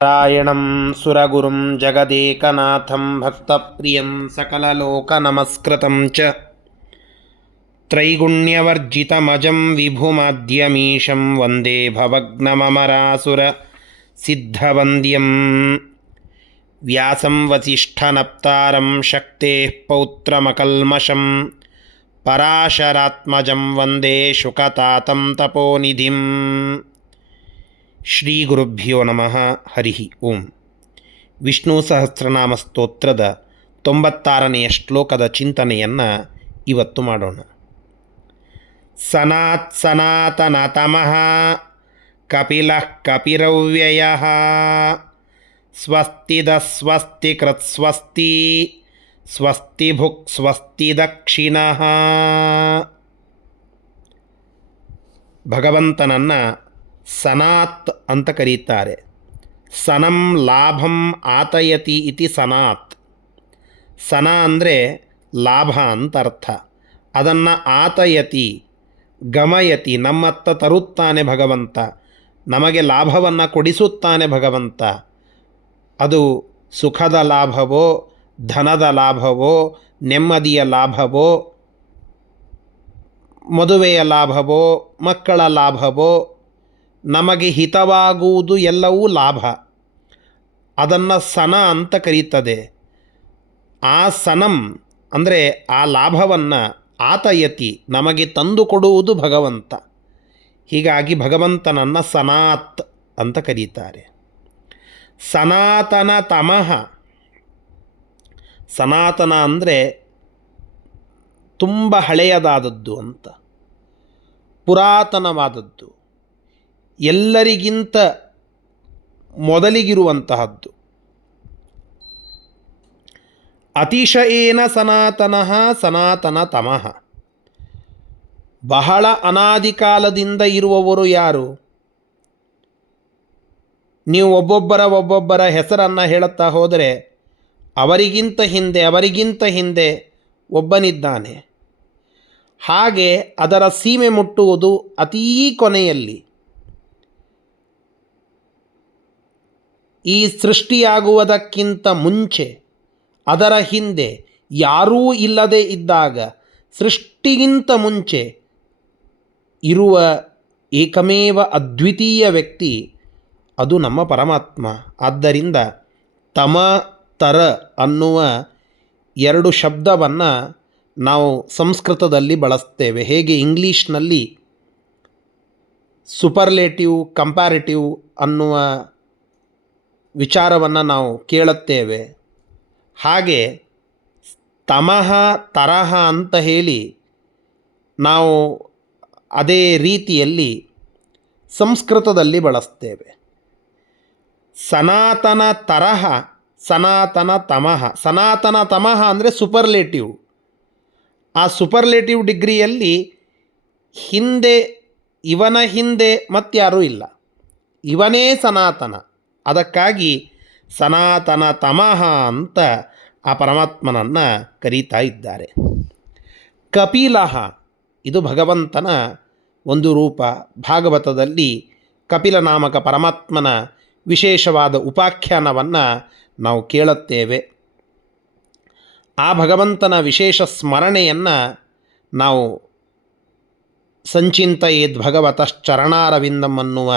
ನಾರಾಯಣಂ ಸುರಗುರುಂ ಜಗದೇಕನಾಥಂ ಭಕ್ತಪ್ರಿಯಂ ಸಕಲಲೋಕನಮಸ್ಕೃತಂ ಚ ತ್ರೈಗುಣ್ಯವರ್ಜಿತಮಜಂ ವಿಭುಮಾದ್ಯಮೀಶಂ ವಂದೇ ಭವಗ್ನಮರಾಸುರ ಸಿದ್ಧವಂದ್ಯಂ ವ್ಯಾಸಂ ವಸಿಷ್ಠನಪ್ತಾರಂ ಶಕ್ತೇಃ ಪೌತ್ರಮಕಲ್ಮಷಂ ಪರಾಶರಾತ್ಮಜಂ ವಂದೇ ಶುಕತಾತಂ ತಪೋನಿಧಿಂ. ಶ್ರೀ ಗುರುಭ್ಯೋ ನಮಃ. ಹರಿ ಓಂ. ವಿಷ್ಣು ಸಹಸ್ರನಾಮ ಸ್ತೋತ್ರದ 96ನೆಯ ಶ್ಲೋಕದ ಚಿಂತನೆಯನ್ನು ಇವತ್ತು ಮಾಡೋಣ. ಸನಾತ್ ಸನಾತನತಮಃ ಕಪಿಲಃ ಕಪಿರವ್ಯಯಃ ಸ್ವಸ್ತಿದ ಸ್ವಸ್ತಿ ಕೃತ್ಸ್ವಸ್ತಿ ಸ್ವಸ್ತಿ ಭುಕ್ ಸ್ವಸ್ತಿ ದಕ್ಷಿಣಃ. ಭಗವಂತನನ್ನು ಸನಾತ್ ಅಂತ ಕರೀತಾರೆ. ಸನಂ ಲಾಭಂ ಆತಯತಿ ಇತಿ ಸನಾತ್. ಸನ ಅಂದರೆ ಲಾಭ ಅಂತ ಅರ್ಥ. ಅದನ್ನು ಆತಯತಿ ಗಮಯತಿ ನಮ್ಮತ್ತ ತರುತ್ತಾನೆ ಭಗವಂತ, ನಮಗೆ ಲಾಭವನ್ನು ಕೊಡಿಸುತ್ತಾನೆ ಭಗವಂತ. ಅದು ಸುಖದ ಲಾಭವೋ, ಧನದ ಲಾಭವೋ, ನೆಮ್ಮದಿಯ ಲಾಭವೋ, ಮದುವೆಯ ಲಾಭವೋ, ಮಕ್ಕಳ ಲಾಭವೋ, ನಮಗೆ ಹಿತವಾಗುವುದು ಎಲ್ಲವೂ ಲಾಭ. ಅದನ್ನು ಸನ ಅಂತ ಕರೀತದೆ. ಆ ಸನಂ ಅಂದರೆ ಆ ಲಾಭವನ್ನು ಆತಯತಿ ನಮಗೆ ತಂದುಕೊಡುವುದು ಭಗವಂತ. ಹೀಗಾಗಿ ಭಗವಂತನನ್ನು ಸನಾತ್ ಅಂತ ಕರೀತಾರೆ. ಸನಾತನ ತಮಃ. ಸನಾತನ ಅಂದರೆ ತುಂಬ ಹಳೆಯದಾದದ್ದು ಅಂತ, ಪುರಾತನವಾದದ್ದು, ಎಲ್ಲರಿಗಿಂತ ಮೊದಲಿಗಿರುವಂತಹದ್ದು. ಅತಿಶಯೇನ ಸನಾತನಃ ಸನಾತನ ತಮಃ. ಬಹಳ ಅನಾದಿ ಕಾಲದಿಂದ ಇರುವವರು ಯಾರು? ನೀವು ಒಬ್ಬೊಬ್ಬರ ಹೆಸರನ್ನು ಹೇಳುತ್ತಾ ಹೋದರೆ ಅವರಿಗಿಂತ ಹಿಂದೆ ಒಬ್ಬನಿದ್ದಾನೆ. ಹಾಗೆ ಅದರ ಸೀಮೆ ಮುಟ್ಟುವುದು ಅತೀ ಕೊನೆಯಲ್ಲಿ. ಈ ಸೃಷ್ಟಿಯಾಗುವುದಕ್ಕಿಂತ ಮುಂಚೆ, ಅದರ ಹಿಂದೆ ಯಾರೂ ಇಲ್ಲದೆ ಇದ್ದಾಗ, ಸೃಷ್ಟಿಗಿಂತ ಮುಂಚೆ ಇರುವ ಏಕಮೇವ ಅದ್ವಿತೀಯ ವ್ಯಕ್ತಿ ಅದು ನಮ್ಮ ಪರಮಾತ್ಮ. ಆದ್ದರಿಂದ ತಮ ತರ ಅನ್ನುವ ಎರಡು ಶಬ್ದವನ್ನು ನಾವು ಸಂಸ್ಕೃತದಲ್ಲಿ ಬಳಸ್ತೇವೆ. ಹೇಗೆ ಇಂಗ್ಲೀಷ್ನಲ್ಲಿ ಸುಪರ್ಲೇಟಿವ್, ಕಂಪ್ಯಾರಿಟಿವ್ ಅನ್ನುವ ವಿಚಾರವನ್ನು ನಾವು ಕೇಳುತ್ತೇವೆ, ಹಾಗೆ ತಮಃ ತರಹ ಅಂತ ಹೇಳಿ ನಾವು ಅದೇ ರೀತಿಯಲ್ಲಿ ಸಂಸ್ಕೃತದಲ್ಲಿ ಬಳಸ್ತೇವೆ. ಸನಾತನ ತರಹ, ಸನಾತನ ತಮಃ. ಸನಾತನ ತಮಃ ಅಂದರೆ ಸುಪರ್ಲೇಟಿವ್. ಆ ಸುಪರ್ಲೇಟಿವ್ ಡಿಗ್ರಿಯಲ್ಲಿ ಇವನ ಹಿಂದೆ ಮತ್ತಾರೂ ಇಲ್ಲ, ಇವನೇ ಸನಾತನ. ಅದಕ್ಕಾಗಿ ಸನಾತನ ತಮಃ ಅಂತ ಆ ಪರಮಾತ್ಮನನ್ನು ಕರೀತಾ ಇದ್ದಾರೆ. ಕಪಿಲಃ ಇದು ಭಗವಂತನ ಒಂದು ರೂಪ. ಭಾಗವತದಲ್ಲಿ ಕಪಿಲ ನಾಮಕ ಪರಮಾತ್ಮನ ವಿಶೇಷವಾದ ಉಪಾಖ್ಯಾನವನ್ನು ನಾವು ಕೇಳುತ್ತೇವೆ. ಆ ಭಗವಂತನ ವಿಶೇಷ ಸ್ಮರಣೆಯನ್ನು ನಾವು ಸಂಚಿಂತಯೇದ್ ಭಗವತಶ್ಚರಣಾರವಿಂದಂ ಅನ್ನುವ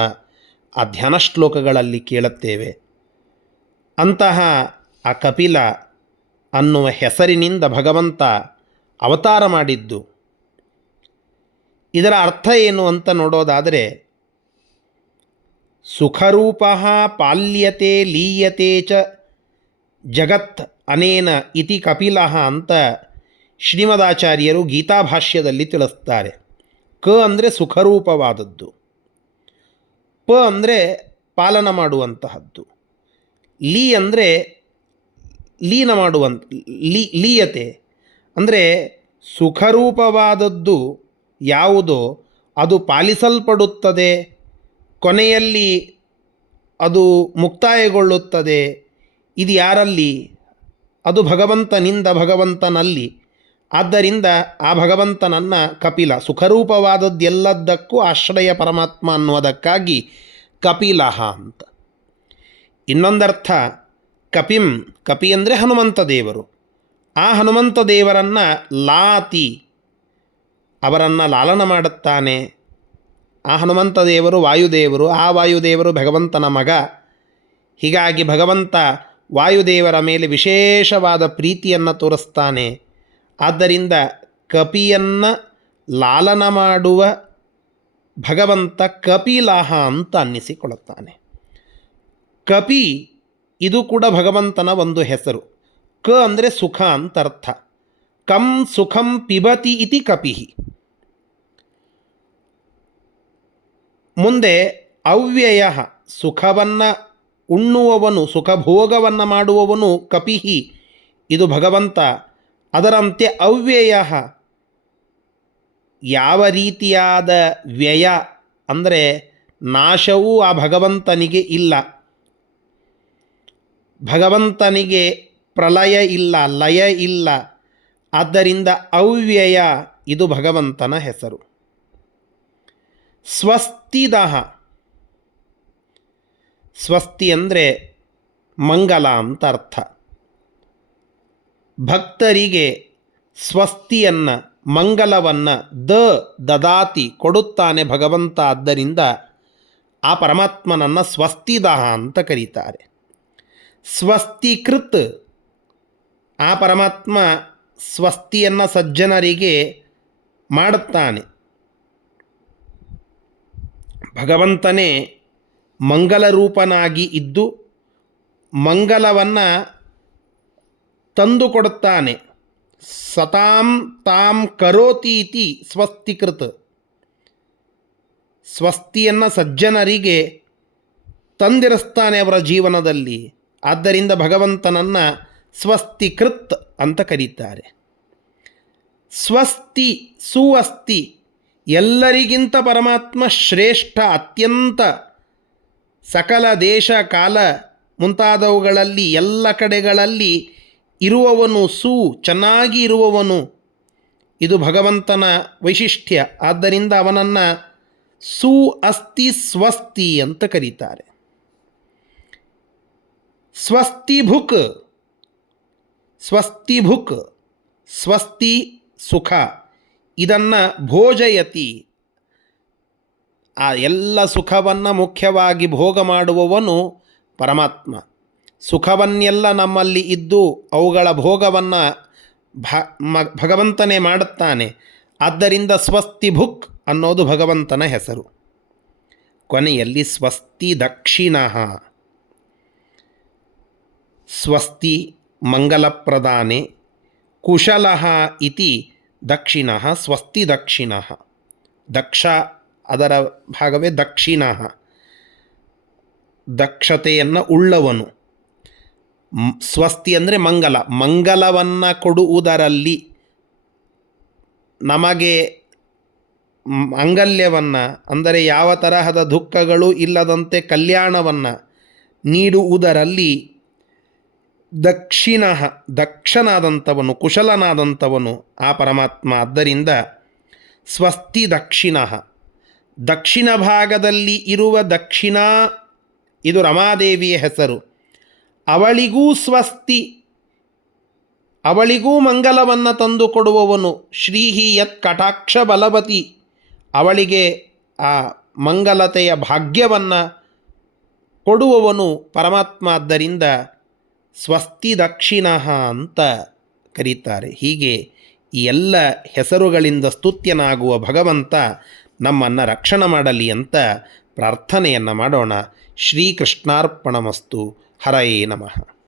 ಆ ಧ್ಯಾನ ಶ್ಲೋಕಗಳಲ್ಲಿ ಕೇಳುತ್ತೇವೆ. ಅಂತಹ ಆ ಕಪಿಲ ಅನ್ನುವ ಹೆಸರಿನಿಂದ ಭಗವಂತ ಅವತಾರ ಮಾಡಿದ್ದು. ಇದರ ಅರ್ಥ ಏನು ಅಂತ ನೋಡೋದಾದರೆ, ಸುಖರೂಪ ಪಾಲ್ಯತೆ ಲೀಯತೆ ಚ ಜಗತ್ ಅನೇನ ಇತಿ ಕಪಿಲಃ ಅಂತ ಶ್ರೀಮದಾಚಾರ್ಯರು ಗೀತಾಭಾಷ್ಯದಲ್ಲಿ ತಿಳಿಸ್ತಾರೆ. ಕ ಅಂದರೆ ಸುಖರೂಪವಾದದ್ದು, ಪ ಅಂದರೆ ಪಾಲನ ಮಾಡುವಂತಹದ್ದು, ಲೀ ಅಂದರೆ ಲೀನ ಲೀಯತೆ ಅಂದರೆ ಸುಖರೂಪವಾದದ್ದು ಯಾವುದೋ ಅದು ಪಾಲಿಸಲ್ಪಡುತ್ತದೆ, ಕೊನೆಯಲ್ಲಿ ಅದು ಮುಕ್ತಾಯಗೊಳ್ಳುತ್ತದೆ. ಇದು ಯಾರಲ್ಲಿ? ಅದು ಭಗವಂತನಿಂದ, ಭಗವಂತನಲ್ಲಿ. ಆದ್ದರಿಂದ ಆ ಭಗವಂತನನ್ನು ಕಪಿಲ, ಸುಖರೂಪವಾದದ್ದೆಲ್ಲದಕ್ಕೂ ಆಶ್ರಯ ಪರಮಾತ್ಮ ಅನ್ನುವುದಕ್ಕಾಗಿ ಕಪಿಲಃ ಅಂತ. ಇನ್ನೊಂದರ್ಥ ಕಪಿಂ, ಕಪಿ ಅಂದರೆ ಹನುಮಂತ ದೇವರು. ಆ ಹನುಮಂತ ದೇವರನ್ನು ಲಾತಿ, ಅವರನ್ನು ಲಾಲನ ಮಾಡುತ್ತಾನೆ. ಆ ಹನುಮಂತ ದೇವರು ವಾಯುದೇವರು, ಆ ವಾಯುದೇವರು ಭಗವಂತನ ಮಗ. ಹೀಗಾಗಿ ಭಗವಂತ ವಾಯುದೇವರ ಮೇಲೆ ವಿಶೇಷವಾದ ಪ್ರೀತಿಯನ್ನು ತೋರಿಸ್ತಾನೆ. ಆದ್ದರಿಂದ ಕಪಿಯನ್ನು ಲಾಲನ ಮಾಡುವ ಭಗವಂತ ಕಪಿಲಾಹ ಅಂತ ಅನ್ನಿಸಿಕೊಳ್ಳುತ್ತಾನೆ. ಕಪಿ ಇದು ಕೂಡ ಭಗವಂತನ ಒಂದು ಹೆಸರು. ಕ ಅಂದರೆ ಸುಖ ಅಂತ ಅರ್ಥ. ಕಂ ಸುಖಂ ಪಿಬತಿ ಇತಿ ಕಪಿ. ಮುಂದೆ ಅವ್ಯಯ, ಸುಖವನ್ನು ಉಣ್ಣುವವನು, ಸುಖಭೋಗವನ್ನು ಮಾಡುವವನು ಕಪಿಹಿ, ಇದು ಭಗವಂತ. ಅದರಂತೆ ಅವ್ಯಯ, ಯಾವ ರೀತಿಯಾದ ವ್ಯಯ ಅಂದರೆ ನಾಶವೂ ಆ ಭಗವಂತನಿಗೆ ಇಲ್ಲ. ಭಗವಂತನಿಗೆ ಪ್ರಳಯ ಇಲ್ಲ, ಲಯ ಇಲ್ಲ. ಆದ್ದರಿಂದ ಅವ್ಯಯ ಇದು ಭಗವಂತನ ಹೆಸರು. ಸ್ವಸ್ತಿದಃ, ಸ್ವಸ್ತಿ ಅಂದರೆ ಮಂಗಲ ಅಂತ ಅರ್ಥ. ಭಕ್ತರಿಗೆ ಸ್ವಸ್ತಿಯನ್ನು, ಮಂಗಲವನ್ನು ದದಾತಿ ಕೊಡುತ್ತಾನೆ ಭಗವಂತ. ಆದ್ದರಿಂದ ಆ ಪರಮಾತ್ಮನನ್ನು ಸ್ವಸ್ತಿದಃ ಅಂತ ಕರೀತಾರೆ. ಸ್ವಸ್ತಿಕೃತ್, ಆ ಪರಮಾತ್ಮ ಸ್ವಸ್ತಿಯನ್ನು ಸಜ್ಜನರಿಗೆ ಮಾಡುತ್ತಾನೆ. ಭಗವಂತನೇ ಮಂಗಲ ರೂಪನಾಗಿ ಇದ್ದು ಮಂಗಲವನ್ನು ತಂದುಕೊಡುತ್ತಾನೆ. ಸತಾಂ ತಾಂ ಕರೋತೀತಿ ಸ್ವಸ್ತಿಕೃತ್, ಸ್ವಸ್ತಿಯನ್ನು ಸಜ್ಜನರಿಗೆ ತಂದಿರಿಸ್ತಾನೆ ಅವರ ಜೀವನದಲ್ಲಿ. ಆದ್ದರಿಂದ ಭಗವಂತನನ್ನು ಸ್ವಸ್ತಿಕೃತ್ ಅಂತ ಕರೀತಾರೆ. ಸ್ವಸ್ತಿ, ಸುವಸ್ತಿ, ಎಲ್ಲರಿಗಿಂತ ಪರಮಾತ್ಮ ಶ್ರೇಷ್ಠ, ಅತ್ಯಂತ ಸಕಲ ದೇಶ ಕಾಲ ಮುಂತಾದವುಗಳಲ್ಲಿ ಎಲ್ಲ ಕಡೆಗಳಲ್ಲಿ ಇರುವವನು, ಚೆನ್ನಾಗಿ ಇರುವವನು. ಇದು ಭಗವಂತನ ವೈಶಿಷ್ಟ್ಯ. ಆದ್ದರಿಂದ ಅವನನ್ನು ಅಸ್ತಿ ಸ್ವಸ್ತಿ ಅಂತ ಕರೀತಾರೆ. ಸ್ವಸ್ತಿಭುಕ್, ಸ್ವಸ್ತಿಭುಕ್, ಸ್ವಸ್ತಿ ಸುಖ, ಇದನ್ನು ಭೋಜಯತಿ, ಆ ಎಲ್ಲ ಸುಖವನ್ನು ಮುಖ್ಯವಾಗಿ ಭೋಗ ಮಾಡುವವನು ಪರಮಾತ್ಮ. ಸುಖವನ್ನೆಲ್ಲ ನಮ್ಮಲ್ಲಿ ಇದ್ದು ಅವುಗಳ ಭೋಗವನ್ನು ಭಗವಂತನೇ ಮಾಡುತ್ತಾನೆ. ಆದ್ದರಿಂದ ಸ್ವಸ್ತಿಭುಕ್ ಅನ್ನೋದು ಭಗವಂತನ ಹೆಸರು. ಕೊನೆಯಲ್ಲಿ ಸ್ವಸ್ತಿ ದಕ್ಷಿಣಃ, ಸ್ವಸ್ತಿ ಮಂಗಲಪ್ರದಾನೆ, ಕುಶಲಃ ಇತಿ ದಕ್ಷಿಣಃ, ಸ್ವಸ್ತಿ ದಕ್ಷಿಣಃ. ದಕ್ಷ ಅದರ ಭಾಗವೇ ದಕ್ಷಿಣಃ, ದಕ್ಷತೆಯನ್ನು ಉಳ್ಳವನು. ಸ್ವಸ್ತಿ ಅಂದರೆ ಮಂಗಲ, ಮಂಗಲವನ್ನು ಕೊಡುವುದರಲ್ಲಿ, ನಮಗೆ ಮಾಂಗಲ್ಯವನ್ನು ಅಂದರೆ ಯಾವ ತರಹದ ದುಃಖಗಳು ಇಲ್ಲದಂತೆ ಕಲ್ಯಾಣವನ್ನು ನೀಡುವುದರಲ್ಲಿ ದಕ್ಷನಾದಂಥವನು, ಕುಶಲನಾದಂಥವನು ಆ ಪರಮಾತ್ಮ. ಆದ್ದರಿಂದ ಸ್ವಸ್ತಿ ದಕ್ಷಿಣಃ. ದಕ್ಷಿಣ ಭಾಗದಲ್ಲಿ ಇರುವ ದಕ್ಷಿಣ, ಇದು ರಮಾದೇವಿಯ ಹೆಸರು. ಅವಳಿಗೂ ಸ್ವಸ್ತಿ, ಅವಳಿಗೂ ಮಂಗಲವನ್ನು ತಂದುಕೊಡುವವನು. ಶ್ರೀಹಿ ಯತ್ ಕಟಾಕ್ಷ ಬಲವತಿ, ಅವಳಿಗೆ ಆ ಮಂಗಲತೆಯ ಭಾಗ್ಯವನ್ನು ಕೊಡುವವನು ಪರಮಾತ್ಮ. ಆದ್ದರಿಂದ ಸ್ವಸ್ತಿ ದಕ್ಷಿಣಃ ಅಂತ ಕರೀತಾರೆ. ಹೀಗೆ ಈ ಎಲ್ಲ ಹೆಸರುಗಳಿಂದ ಸ್ತುತ್ಯನಾಗುವ ಭಗವಂತ ನಮ್ಮನ್ನು ರಕ್ಷಣೆ ಮಾಡಲಿ ಅಂತ ಪ್ರಾರ್ಥನೆಯನ್ನು ಮಾಡೋಣ. ಶ್ರೀಕೃಷ್ಣಾರ್ಪಣಮಸ್ತು. ಹರಯೇ ನಮಃ.